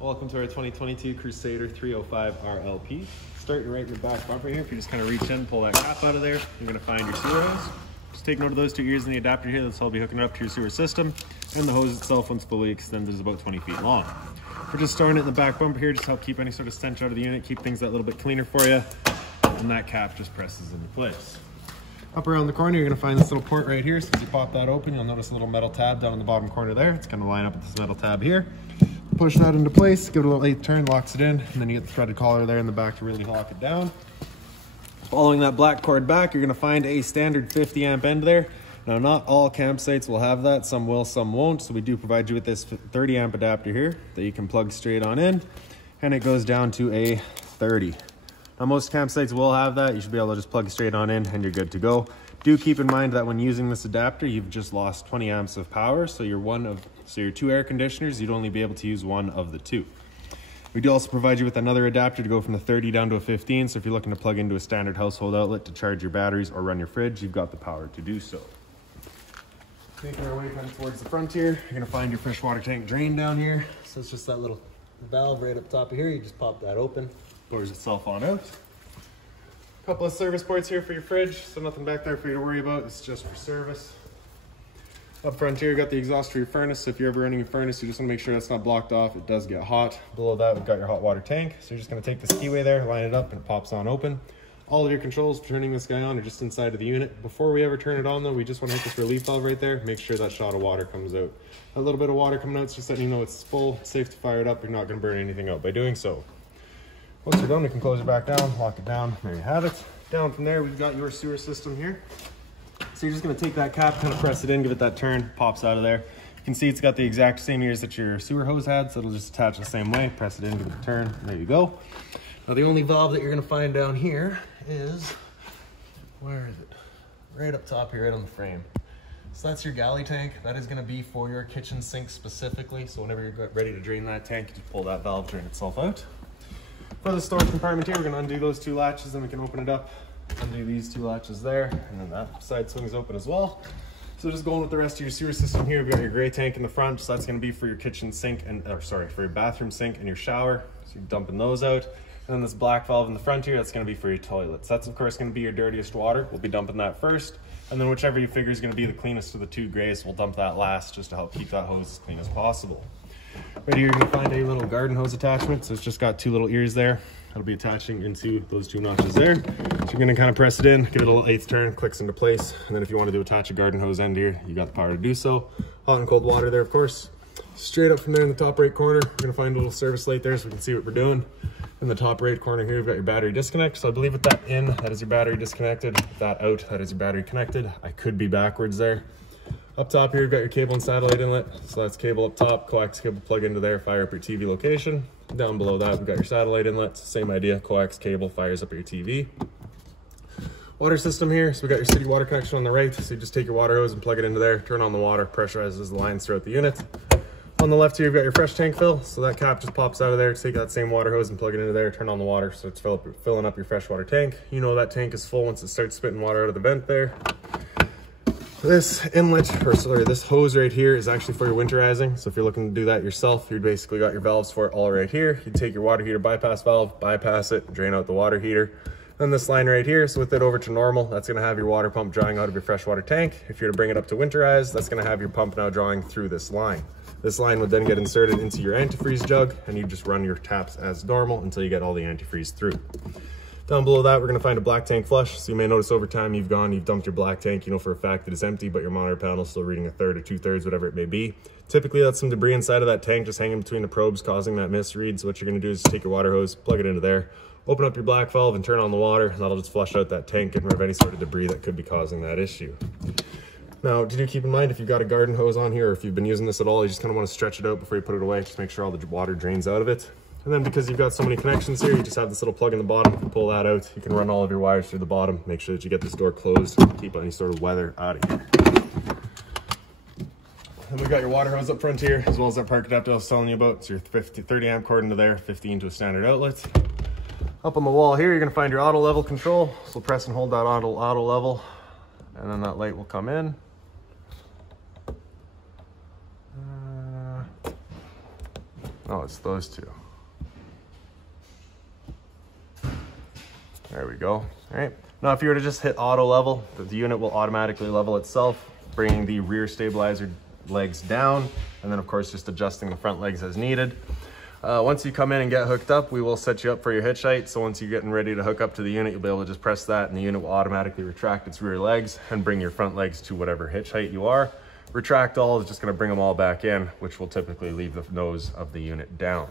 Welcome to our 2022 Crusader 305 RLP. Starting right in your back bumper here, if you just kind of reach in, pull that cap out of there, you're going to find your sewer hose. Just take note of those two ears in the adapter here, that's all be hooking it up to your sewer system. And the hose itself, once fully extended, is about 20 feet long. We're just storing it in the back bumper here, just to help keep any sort of stench out of the unit, keep things that little bit cleaner for you. And that cap just presses into place. Up around the corner, you're going to find this little port right here. So as you pop that open, you'll notice a little metal tab down in the bottom corner there. It's going to line up with this metal tab here. Push that into place, give it a little 8th turn, locks it in, and then you get the threaded collar there in the back to really lock it down. Following that black cord back, you're going to find a standard 50 amp end there. Now, not all campsites will have that. Some will, some won't. So we do provide you with this 30 amp adapter here that you can plug straight on in, and it goes down to a 30. Now, most campsites will have that. You should be able to just plug straight on in and you're good to go. Do keep in mind that when using this adapter, you've just lost 20 amps of power. So your two air conditioners, you'd only be able to use one of the two. We do also provide you with another adapter to go from the 30 down to a 15. So if you're looking to plug into a standard household outlet to charge your batteries or run your fridge, you've got the power to do so. Making our way kind of towards the front here, you're gonna find your freshwater tank drain down here. So it's just that little valve right up top of here. You just pop that open, pours itself on out. Couple of service ports here for your fridge, so nothing back there for you to worry about. It's just for service. Up front here, you got the exhaust for your furnace. So if you're ever running your furnace, you just want to make sure that's not blocked off. It does get hot. Below that, we've got your hot water tank. So you're just going to take this keyway there, line it up, and it pops on open. All of your controls for turning this guy on are just inside of the unit. Before we ever turn it on, though, we just want to hit this relief valve right there. Make sure that shot of water comes out. A little bit of water coming out, it's just letting you know it's full. It's safe to fire it up. You're not going to burn anything out by doing so. Once you're done, we can close it back down, lock it down. There you have it. Down from there, we've got your sewer system here. So you're just going to take that cap, kind of press it in, give it that turn, pops out of there. You can see it's got the exact same ears that your sewer hose had, so it'll just attach the same way. Press it in, give it a turn, there you go. Now the only valve that you're going to find down here is, where is it? Right up top here, right on the frame. So that's your galley tank. That is going to be for your kitchen sink specifically. So whenever you're ready to drain that tank, you just pull that valve, drain itself out. For the storage compartment here, we're going to undo those two latches and we can open it up. Undo these two latches there, and then that side swings open as well. So just going with the rest of your sewer system here, we've got your gray tank in the front. So that's going to be for your kitchen sink for your bathroom sink and your shower. So you're dumping those out. And then this black valve in the front here, that's going to be for your toilets. That's of course going to be your dirtiest water. We'll be dumping that first. And then whichever you figure is going to be the cleanest of the two grays, we'll dump that last just to help keep that hose as clean as possible. Right here, you're going to find a little garden hose attachment. So it's just got two little ears there. That'll be attaching into those two notches there. So you're going to kind of press it in, give it a little 8th turn, clicks into place. And then if you want to attach a garden hose end here, you got the power to do so. Hot and cold water there, of course. Straight up from there in the top right corner, you're going to find a little service light there so we can see what we're doing. In the top right corner here, you've got your battery disconnect. So I believe with that in, that is your battery disconnected. With that out, that is your battery connected. I could be backwards there. Up top here, you've got your cable and satellite inlet. So that's cable up top, coax cable plug into there, fire up your TV location. Down below that, we've got your satellite inlet. Same idea, coax cable fires up your TV. Water system here, so we've got your city water connection on the right. So you just take your water hose and plug it into there, turn on the water, pressurizes the lines throughout the unit. On the left here, you've got your fresh tank fill. So that cap just pops out of there. Take that same water hose and plug it into there, turn on the water. So it's filling up your freshwater tank. You know that tank is full once it starts spitting water out of the vent there. This inlet, or sorry, this hose right here is actually for your winterizing. So if you're looking to do that yourself, you've basically got your valves for it all right here. You take your water heater bypass valve, bypass it, drain out the water heater. Then this line right here, so with it over to normal, that's gonna have your water pump drawing out of your freshwater tank. If you're to bring it up to winterize, that's gonna have your pump now drawing through this line. This line would then get inserted into your antifreeze jug, and you just run your taps as normal until you get all the antifreeze through. Down below that, we're gonna find a black tank flush. So you may notice over time you've dumped your black tank, you know for a fact that it's empty, but your monitor panel is still reading 1/3 or 2/3, whatever it may be. Typically that's some debris inside of that tank just hanging between the probes causing that misread. So what you're gonna do is take your water hose, plug it into there, open up your black valve and turn on the water, and that'll just flush out that tank, getting rid of any sort of debris that could be causing that issue. Now, do keep in mind if you've got a garden hose on here, or if you've been using this at all, you just kind of want to stretch it out before you put it away. Just make sure all the water drains out of it. And then because you've got so many connections here, you just have this little plug in the bottom. Pull that out. You can run all of your wires through the bottom. Make sure that you get this door closed. Keep any sort of weather out of here. And we've got your water hose up front here, as well as that park adapter I was telling you about. It's your 30 amp cord into there, 15 to a standard outlet. Up on the wall here, you're going to find your auto level control. So press and hold that auto level, and then that light will come in. Oh, it's those two. There we go. All right. Now, if you were to just hit auto level, the unit will automatically level itself, bringing the rear stabilizer legs down, and then of course just adjusting the front legs as needed. Once you come in and get hooked up, we will set you up for your hitch height. So once you're getting ready to hook up to the unit, you'll be able to just press that and the unit will automatically retract its rear legs and bring your front legs to whatever hitch height you are. Retract all is just going to bring them all back in, which will typically leave the nose of the unit down.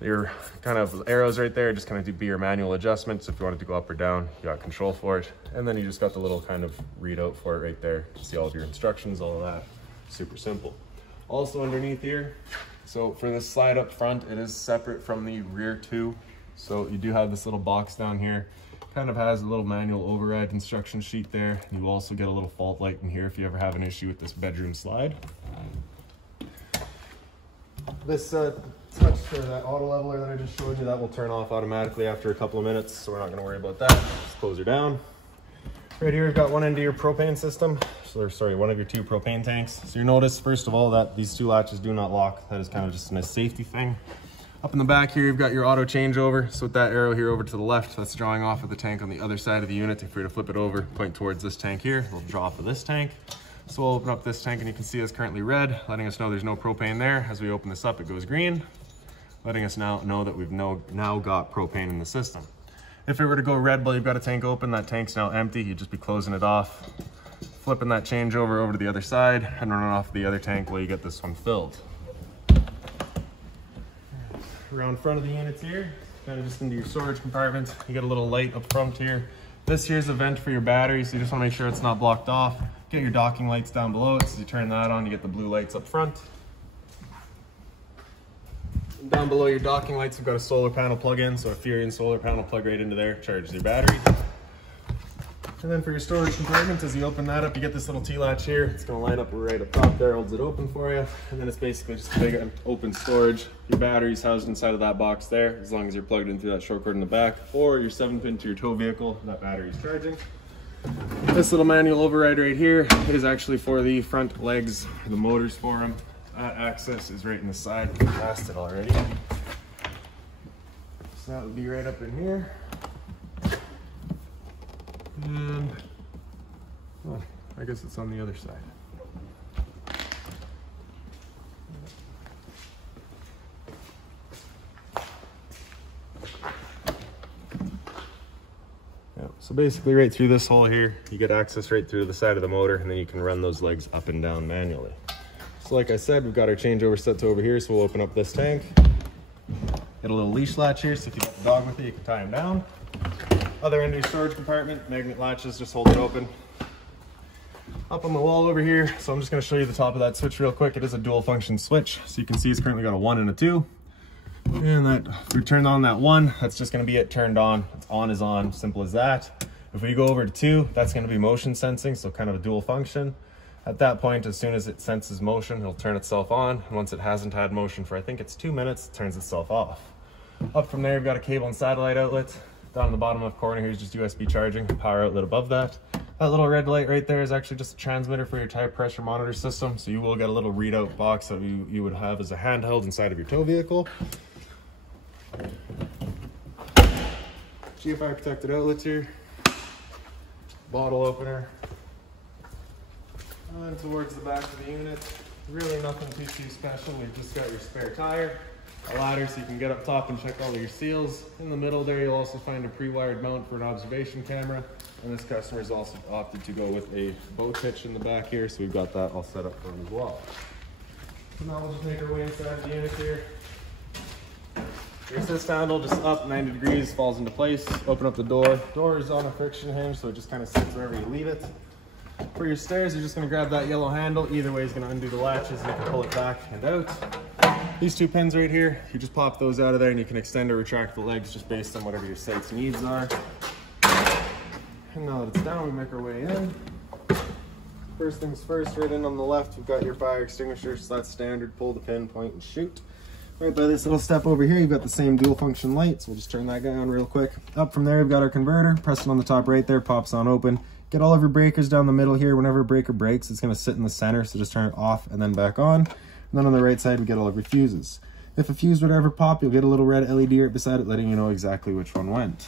Your kind of arrows right there just kind of be your manual adjustments. If you wanted to go up or down, you got control for it. And then you just got the little kind of readout for it right there. See all of your instructions, all of that. Super simple. Also underneath here, so for this slide up front, it is separate from the rear two. So you do have this little box down here. Kind of has a little manual override instruction sheet there. You will also get a little fault light in here if you ever have an issue with this bedroom slide. This touch for that auto leveler that I just showed you, that will turn off automatically after a couple of minutes, so we're not going to worry about that. Just close her down. Right here, we've got one end of your propane system. So, sorry, one of your two propane tanks. So you notice, first of all, that these two latches do not lock. That is kind of just a nice safety thing. Up in the back here, you've got your auto changeover. So with that arrow here over to the left, that's drawing off of the tank on the other side of the unit. If you were to flip it over, point towards this tank here, it'll draw off of this tank. So we'll open up this tank and you can see it's currently red, letting us know there's no propane there. As we open this up, it goes green, letting us now know that we've now got propane in the system. If it were to go red while you've got a tank open, that tank's now empty. You'd just be closing it off, flipping that changeover over to the other side, and running off the other tank while you get this one filled. Around front of the units here, kind of just into your storage compartment, you get a little light up front here. This here's a vent for your battery, so you just want to make sure it's not blocked off. Get your docking lights down below it, so you turn that on, you get the blue lights up front. And down below your docking lights, you've got a solar panel plug-in, so a Furion solar panel plug right into there, charges your battery. And then for your storage compartment, as you open that up, you get this little T-latch here. It's going to line up right up top there, holds it open for you. And then it's basically just a big open storage. Your battery's housed inside of that box there, as long as you're plugged in through that short cord in the back, or your 7-pin to your tow vehicle, that battery's charging. This little manual override right here is actually for the front legs, the motors for them. That access is right in the side. We passed it already. So that would be right up in here. And well, I guess it's on the other side. Yeah, so basically right through this hole here, you get access right through the side of the motor, and then you can run those legs up and down manually. So like I said, we've got our changeover set to over here, so we'll open up this tank. Get a little leash latch here, so if you got the dog with you, you can tie him down. Other end of your storage compartment, magnet latches, just hold it open. Up on the wall over here, so I'm just going to show you the top of that switch real quick. It is a dual function switch, so you can see it's currently got a 1 and a 2. And that, if we turned on that 1, that's just going to be it turned on. It's on is on, simple as that. If we go over to 2, that's going to be motion sensing, so kind of a dual function. At that point, as soon as it senses motion, it'll turn itself on. And once it hasn't had motion for, I think it's 2 minutes, it turns itself off. Up from there, you've got a cable and satellite outlet. Down in the bottom left corner here is just USB charging, power outlet above that. That little red light right there is actually just a transmitter for your tire pressure monitor system. So you will get a little readout box that you would have as a handheld inside of your tow vehicle. GFI protected outlets here. Bottle opener. And towards the back of the unit, really nothing too special. We've just got your spare tire, a ladder so you can get up top and check all of your seals. In the middle there, you'll also find a pre-wired mount for an observation camera. And this customer has also opted to go with a boat hitch in the back here, so we've got that all set up for him as well. So now we'll just make our way inside the unit here. Your assist handle just up 90 degrees, falls into place. Open up the door. Door is on a friction hinge, so it just kind of sits wherever you leave it. For your stairs, you're just going to grab that yellow handle. Either way is going to undo the latches, and you can pull it back and out. These two pins right here, you just pop those out of there and you can extend or retract the legs just based on whatever your site's needs are. And now that it's down, we make our way in. First things first, right in on the left, you've got your fire extinguisher, so that's standard. Pull the pin, point, and shoot. Right by this little step over here, you've got the same dual function light, so we'll just turn that guy on real quick. Up from there, we've got our converter. Press it on the top right there, pops on open. Get all of your breakers down the middle here. Whenever a breaker breaks, it's going to sit in the center, so just turn it off and then back on. And then on the right side, we get all of your fuses. If a fuse would ever pop, you'll get a little red LED right beside it letting you know exactly which one went.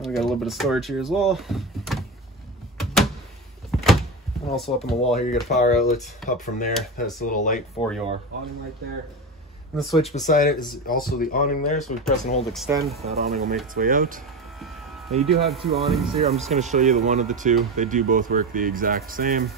We got a little bit of storage here as well. And also up on the wall here, you got a power outlet. Up from there, that's a little light for your awning right there. And the switch beside it is also the awning there, so we press and hold extend. That awning will make its way out. Now you do have two awnings here. I'm just going to show you the one of the two. They do both work the exact same.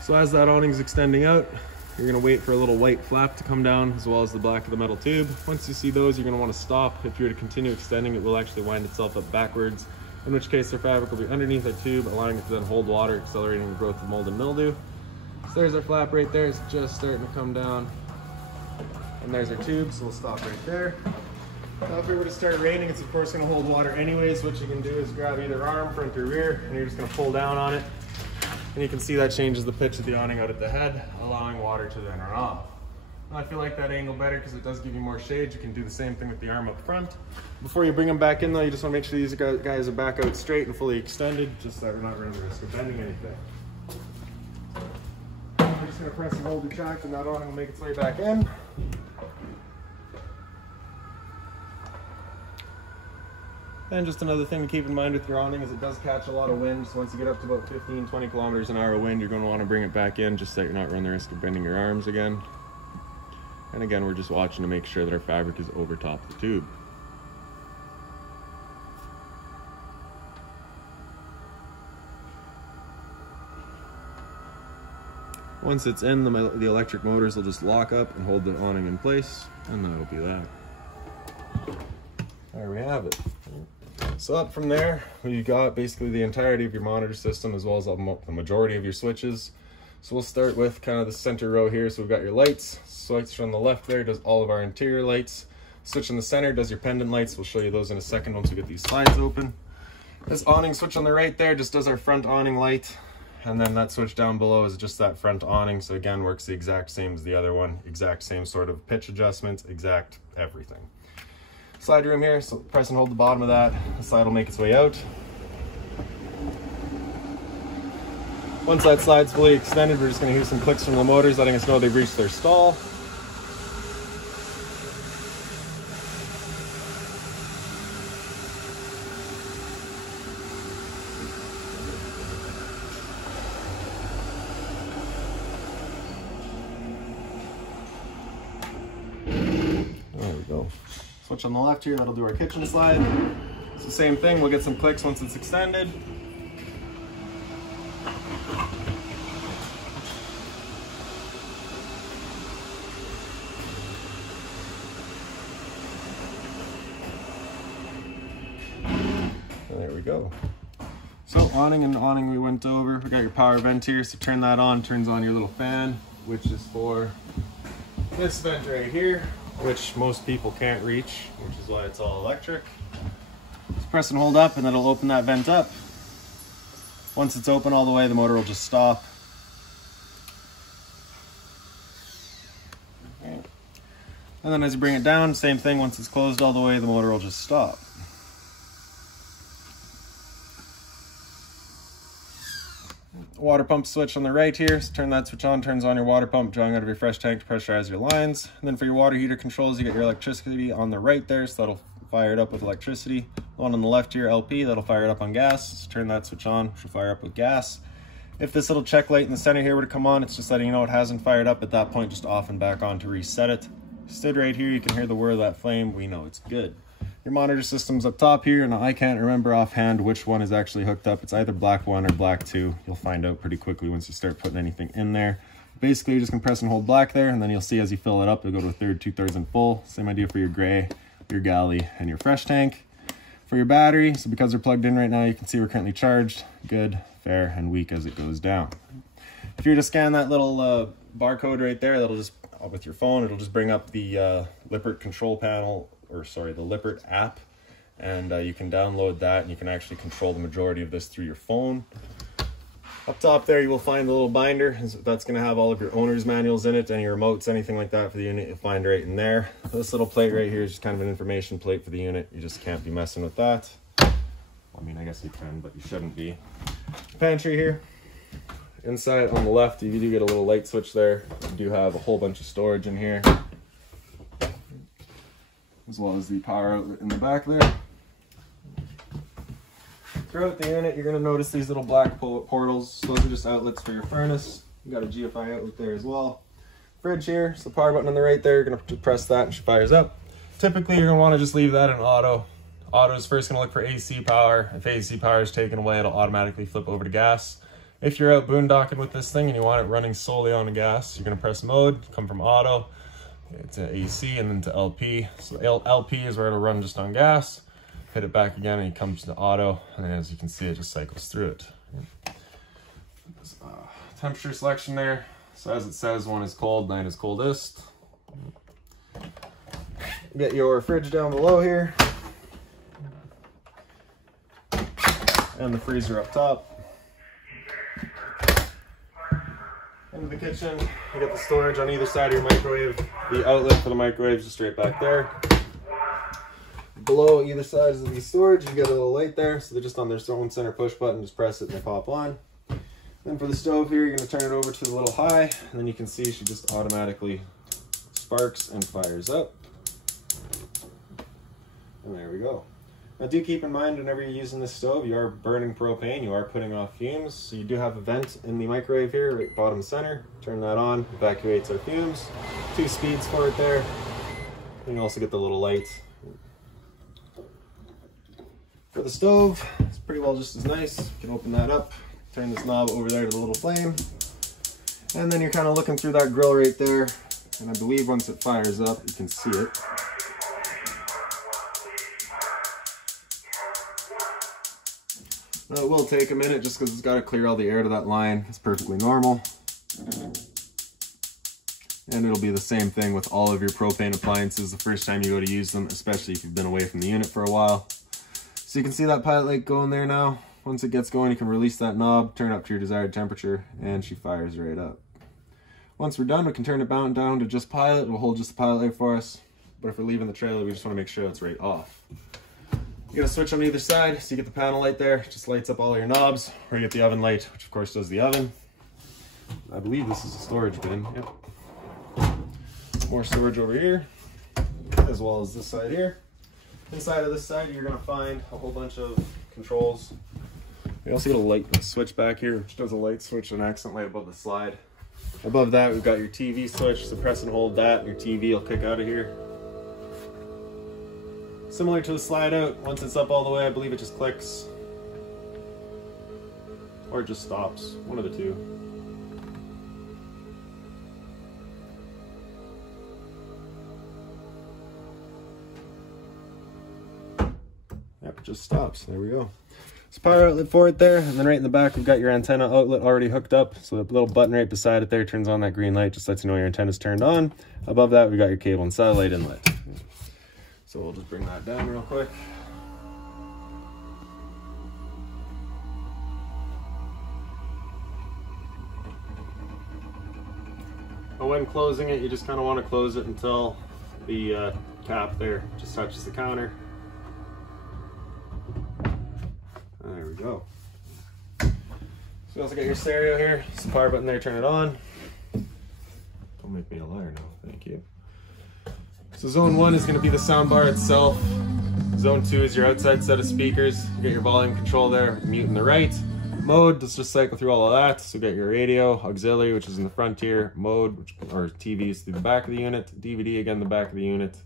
So as that awning's extending out, you're going to wait for a little white flap to come down, as well as the black of the metal tube. Once you see those, you're going to want to stop. If you were to continue extending, it will actually wind itself up backwards, in which case our fabric will be underneath our tube, allowing it to then hold water, accelerating the growth of mold and mildew. So there's our flap right there. It's just starting to come down. And there's our tube, so we'll stop right there. Now if it were to start raining, it's of course going to hold water anyways. What you can do is grab either arm, front or rear, and you're just going to pull down on it. And you can see that changes the pitch of the awning out at the head, allowing water to then run off. Now, I feel like that angle better because it does give you more shade. You can do the same thing with the arm up front. Before you bring them back in though, you just want to make sure these guys are back out straight and fully extended, just so that we're not running the risk of bending anything. We're just going to press and hold the track, and that awning will make its way back in. And just another thing to keep in mind with your awning is it does catch a lot of wind. So once you get up to about 15-20 kilometers an hour of wind, you're going to want to bring it back in just so that you're not running the risk of bending your arms again. And again, we're just watching to make sure that our fabric is over top of the tube. Once it's in, the electric motors will just lock up and hold the awning in place, and that'll be that. There we have it. So up from there, we've got basically the entirety of your monitor system as well as the majority of your switches. So we'll start with kind of the center row here. So we've got your lights. Switch on the left there does all of our interior lights. Switch in the center does your pendant lights. We'll show you those in a second once we get these slides open. This awning switch on the right there just does our front awning light. And then that switch down below is just that front awning. So again, works the exact same as the other one. Exact same sort of pitch adjustments, exact everything. Slide room here, so press and hold the bottom of that. The slide will make its way out. Once that slide's fully extended, we're just going to hear some clicks from the motors letting us know they've reached their stall. There we go. Switch on the left here, that'll do our kitchen slide. It's the same thing, we'll get some clicks once it's extended. There we go. So awning and awning we went over. We got your power vent here, so turn that on, turns on your little fan, which is for this vent right here, which most people can't reach, which is why it's all electric. Just press and hold up and it'll open that vent up. Once it's open all the way, the motor will just stop. Okay. And then as you bring it down, same thing, once it's closed all the way, the motor will just stop. Water pump switch on the right here, so turn that switch on, turns on your water pump, drawing out of your fresh tank to pressurize your lines. And then for your water heater controls, you get your electricity on the right there, so that'll fire it up with electricity. The one on the left here, LP, that'll fire it up on gas. So turn that switch on, which will fire up with gas. If this little check light in the center here were to come on, it's just letting you know it hasn't fired up. At that point, just off and back on to reset it. Stood right here, you can hear the whir of that flame. We know it's good. Your monitor system's up top here, and I can't remember offhand which one is actually hooked up. It's either black 1 or black 2. You'll find out pretty quickly once you start putting anything in there. Basically, you're just gonna press and hold black there, and then you'll see as you fill it up, you'll go to a third, 2/3 and full. Same idea for your gray, your galley, and your fresh tank. For your battery, so because we're plugged in right now, you can see we're currently charged. Good, fair, and weak as it goes down. If you were to scan that little barcode right there, that'll just, with your phone, it'll just bring up the Lippert control panel, or sorry, the Lippert app, and you can download that and you can actually control the majority of this through your phone. Up top there you will find the little binder. That's going to have all of your owner's manuals in it, any remotes, anything like that for the unit, you'll find right in there. This little plate right here is just kind of an information plate for the unit. You just can't be messing with that. I mean, I guess you can, but you shouldn't be. Pantry here. Inside on the left, you do get a little light switch there. You do have a whole bunch of storage in here. as well as the power outlet in the back there. Throughout the unit, you're going to notice these little black portals. Those are just outlets for your furnace. You got a GFI outlet there as well. Fridge here, so the power button on the right there, you're going to press that and she fires up. Typically, you're going to want to just leave that in auto. Auto is first going to look for AC power. If AC power is taken away, it'll automatically flip over to gas. If you're out boondocking with this thing and you want it running solely on gas, you're going to press mode, come from auto to AC and then to LP. So LP is where it'll run just on gas. Hit it back again and it comes to auto, and as you can see, it just cycles through it. Temperature selection there. So as it says, one is cold, night is coldest. Get your fridge down below here. And the freezer up top. Into the kitchen, you got the storage on either side of your microwave. The outlet for the microwave is just straight back there. Below either side of the storage, you get a little light there, so they're just on their own center push button. Just press it and they pop on. Then for the stove here, you're going to turn it over to the little high, and then you can see she just automatically sparks and fires up. And there we go. Now do keep in mind, whenever you're using this stove, you are burning propane, you are putting off fumes. So you do have a vent in the microwave here, right bottom center. Turn that on, evacuates our fumes. 2 speeds for it there. And you also get the little light. For the stove, it's pretty well just as nice. You can open that up, turn this knob over there to the little flame, and then you're kind of looking through that grill right there, and I believe once it fires up, you can see it. Now it will take a minute just because it's got to clear all the air to that line. It's perfectly normal. And it'll be the same thing with all of your propane appliances the first time you go to use them, especially if you've been away from the unit for a while. So you can see that pilot light going there now. Once it gets going, you can release that knob, turn it up to your desired temperature, and she fires right up. Once we're done, we can turn it down to just pilot. We'll hold just the pilot light for us. But if we're leaving the trailer, we just want to make sure it's right off. You got a switch on either side, so you get the panel light there. It just lights up all your knobs, or you get the oven light, which of course does the oven. I believe this is a storage bin. Yep. More storage over here, as well as this side here. Inside of this side, you're going to find a whole bunch of controls. You also get a light switch back here, which does a light switch and accent light above the slide. Above that, we've got your TV switch, so press and hold that, and your TV will kick out of here. Similar to the slide out, once it's up all the way, I believe it just clicks. Or it just stops, one of the two. Yep, it just stops. There we go. So power outlet for it there, and then right in the back we've got your antenna outlet already hooked up. So the little button right beside it there turns on that green light, just lets you know your antenna's turned on. Above that we've got your cable and satellite inlet. So we'll just bring that down real quick. And when closing it, you just kind of want to close it until the cap there just touches the counter. There we go. So you also got your stereo here. It's the power button there, turn it on. Don't make me a liar now, thank you. So zone 1 is going to be the soundbar itself. Zone 2 is your outside set of speakers. You get your volume control there, mute in the right. Mode, let's just cycle through all of that. So you got your radio, auxiliary, which is in the front here, mode, or TV is through the back of the unit, DVD again, the back of the unit.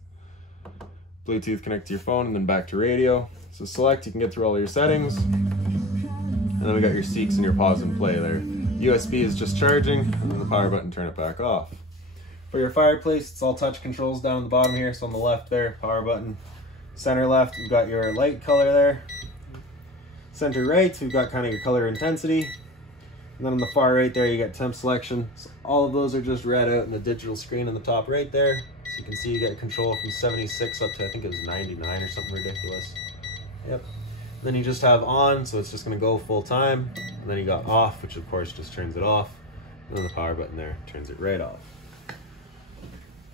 Bluetooth connect to your phone and then back to radio. So select, you can get through all your settings. And then we got your seeks and your pause and play there. USB is just charging, and then the power button, turn it back off. For your fireplace, it's all touch controls down the bottom here. So on the left there, power button. Center left, we've got your light color there. Center right, we've got kind of your color intensity. And then on the far right there, you got temp selection. So all of those are just read out in the digital screen on the top right there. So you can see you get control from 76 up to, I think it was 99 or something ridiculous. Yep. Then you just have on, so it's just going to go full time. And then you got off, which of course just turns it off. And then the power button there turns it right off.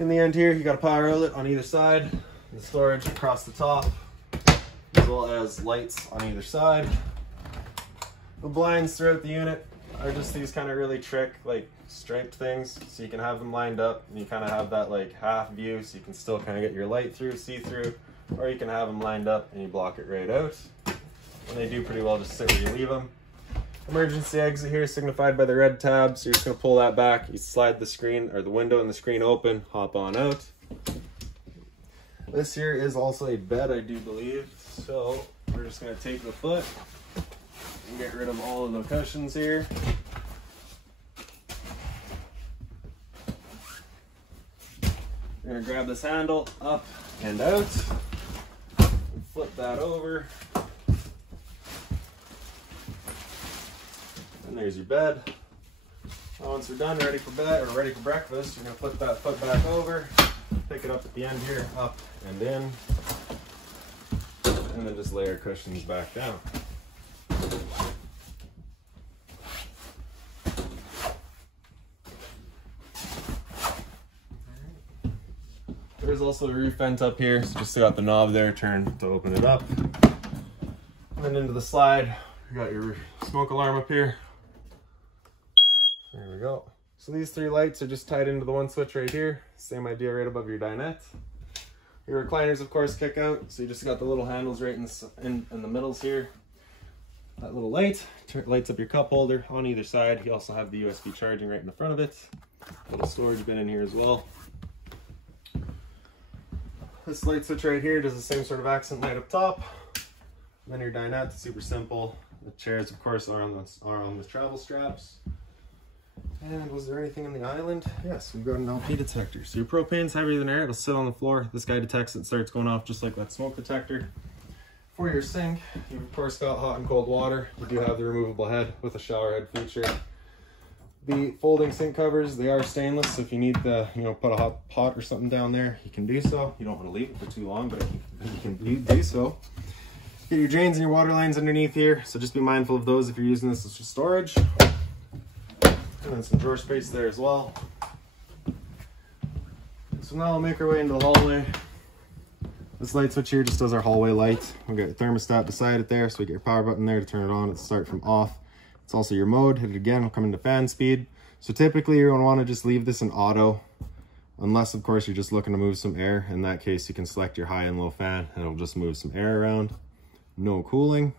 In the end here, you got a power outlet on either side, the storage across the top, as well as lights on either side. The blinds throughout the unit are just these kind of really like striped things, so you can have them lined up and you kind of have that like half view, so you can still kind of get your light through, see through, or you can have them lined up and you block it right out. And they do pretty well just sit where you leave them. Emergency exit here signified by the red tab, so you're just going to pull that back, you slide the screen or the window and the screen open, hop on out. This here is also a bed, I do believe, so we're just going to take the foot and get rid of all of the cushions here. We're going to grab this handle up and out, and flip that over. And there's your bed. Now once we're done, ready for bed or ready for breakfast, you're gonna flip that foot back over, pick it up at the end here, up and in, and then just lay our cushions back down. There's also a roof vent up here, so just got the knob there, turn to open it up. And then into the slide, you got your smoke alarm up here. There we go. So these three lights are just tied into the one switch right here. Same idea right above your dinette. Your recliners, of course, kick out. So you just got the little handles right in the middles here. That little light lights up your cup holder on either side. You also have the USB charging right in the front of it. Little storage bin in here as well. This light switch right here does the same sort of accent light up top. And then your dinette, super simple. The chairs, of course, are on the travel straps. And was there anything in the island? Yes, we've got an LP detector. So your propane's heavier than air, it'll sit on the floor. This guy detects it, starts going off just like that smoke detector. For your sink, you've of course got hot and cold water. You do have the removable head with a shower head feature. The folding sink covers, they are stainless, so if you need to, put a hot pot or something down there, you can do so. You don't want to leave it for too long, but you can do so. Get your drains and your water lines underneath here, so just be mindful of those if you're using this as just storage. And then some drawer space there as well. So now I'll make our way into the hallway. This light switch here just does our hallway light. We've got a thermostat beside it there, so we get your power button there to turn it on. It'll start from off. It's also your mode. Hit it again, it'll come into fan speed. So typically you're going to want to just leave this in auto, unless of course you're just looking to move some air. In that case, you can select your high and low fan and it'll just move some air around. No cooling.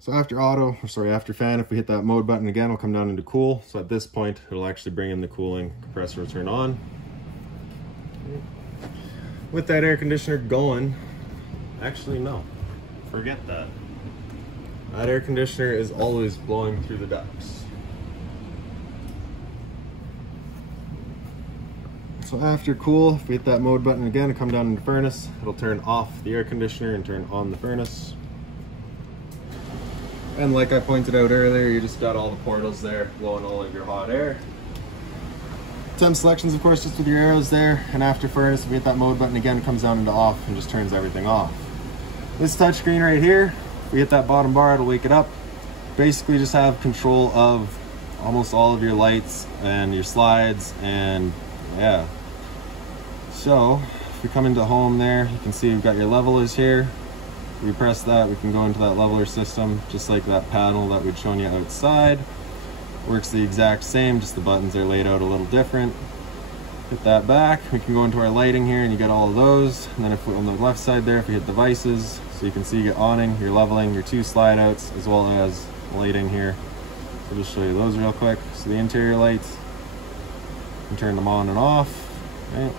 So after after fan, if we hit that mode button again, it'll come down into cool. So at this point, it'll actually bring in the cooling compressor will turn on. With that air conditioner going, actually no, forget that. That air conditioner is always blowing through the ducts. So after cool, if we hit that mode button again, it'll come down into furnace. It'll turn off the air conditioner and turn on the furnace. And like I pointed out earlier, you just got all the portals there, blowing all of your hot air. Temp selections, of course, just with your arrows there. And after furnace, if we hit that mode button again, it comes down into off and just turns everything off. This touchscreen right here, if we hit that bottom bar, it'll wake it up. Basically just have control of almost all of your lights and your slides, and yeah. So if we come into home there, you can see we've got your levelers here. If we press that, we can go into that leveler system, just like that panel that we'd shown you outside. Works the exact same, just the buttons are laid out a little different. Hit that back, we can go into our lighting here and you get all of those. And then if we, on the left side there, if we hit devices, so you can see you get awning, your leveling, your two slide outs, as well as lighting here. So I'll just show you those real quick. So the interior lights, you can turn them on and off, right?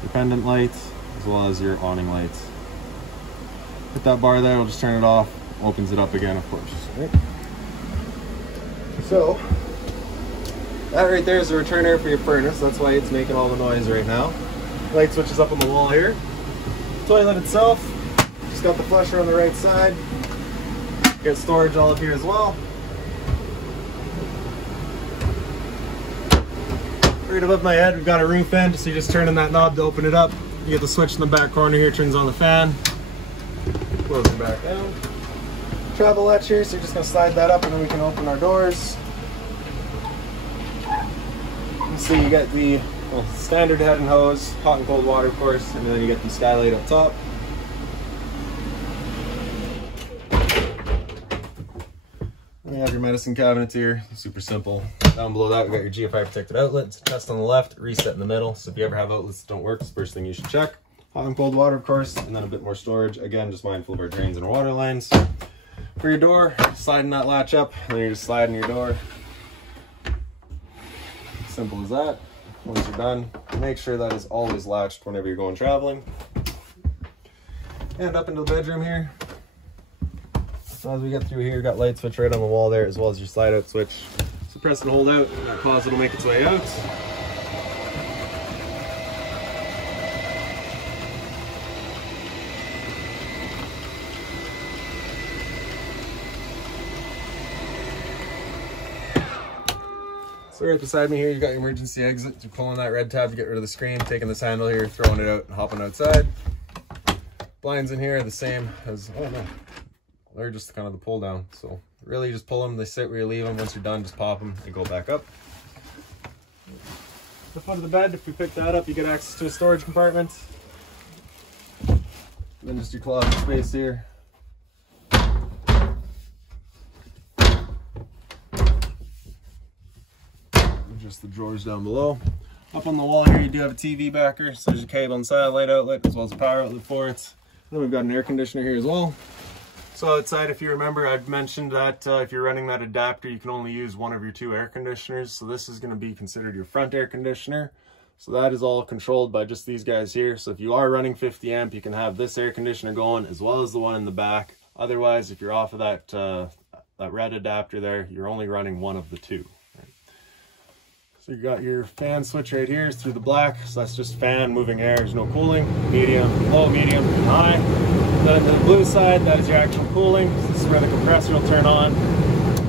Dependent lights, as well as your awning lights. Hit that bar there, we'll just turn it off, opens it up again, of course. Right? So, that right there is the return air for your furnace. That's why it's making all the noise right now. Light switch is up on the wall here. Toilet itself, just got the flusher on the right side. Got storage all up here as well. Right above my head, we've got a roof vent, so you just turn on that knob to open it up. You get the switch in the back corner here, turns on the fan. Close it back down. Travel latch here, so you're just gonna slide that up and then we can open our doors. You see you get the standard head and hose, hot and cold water of course, and then you get the skylight up top. have your medicine cabinet here, super simple. Down below that, we got your GFI protected outlet. It's a test on the left, reset in the middle. So if you ever have outlets that don't work, it's the first thing you should check. Hot and cold water, of course, and then a bit more storage. Again, just mindful of our drains and our water lines. For your door, sliding that latch up, and then you're just sliding your door. Simple as that. Once you're done, make sure that is always latched whenever you're going traveling. And up into the bedroom here. So as we get through here, you got light switch right on the wall there, as well as your slide out switch. So press and hold out, and that closet will make its way out. So right beside me here, you got your emergency exit. You're pulling that red tab to get rid of the screen, taking this handle here, throwing it out, and hopping outside. Blinds in here are the same as, oh no, they're just kind of the pull down. So really just pull them, they sit where you leave them. Once you're done, just pop them and go back up. The foot of the bed, if we pick that up, you get access to a storage compartment. And then just your closet space here. Just the drawers down below. Up on the wall here, you do have a TV backer. So there's a cable and satellite outlet, as well as a power outlet for it. And then we've got an air conditioner here as well. So outside, if you remember, I've mentioned that if you're running that adapter, you can only use one of your two air conditioners. So this is going to be considered your front air conditioner. So that is all controlled by just these guys here. So if you are running 50 amp, you can have this air conditioner going as well as the one in the back. Otherwise, if you're off of that red adapter there, you're only running one of the two. So you got your fan switch right here, it's through the black, so that's just fan, moving air, there's no cooling, medium, low, medium, and high. Then the blue side, that is your actual cooling. So this is where the compressor will turn on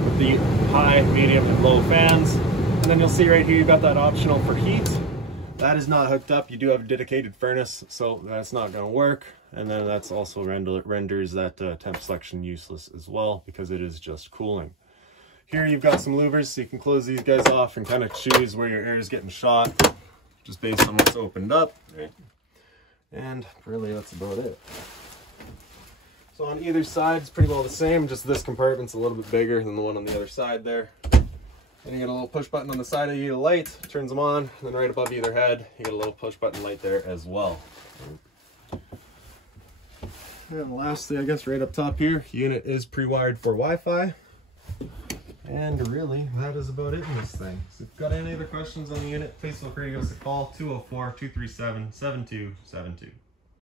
with the high, medium, and low fans. And then you'll see right here, you've got that optional for heat. That is not hooked up. You do have a dedicated furnace, so that's not gonna work. And then that's also renders that temp selection useless as well, because it is just cooling. Here you've got some louvers, so you can close these guys off and kind of choose where your air is getting shot, just based on what's opened up. Right? And really, that's about it. So on either side, it's pretty well the same, just this compartment's a little bit bigger than the one on the other side there. And you get a little push button on the side of you, light, turns them on, and then right above either head, you get a little push button light there as well. And lastly, I guess right up top here, unit is pre-wired for Wi-Fi. And really, that is about it in this thing. So if you've got any other questions on the unit, please feel free to give us a call, 204-237-7272.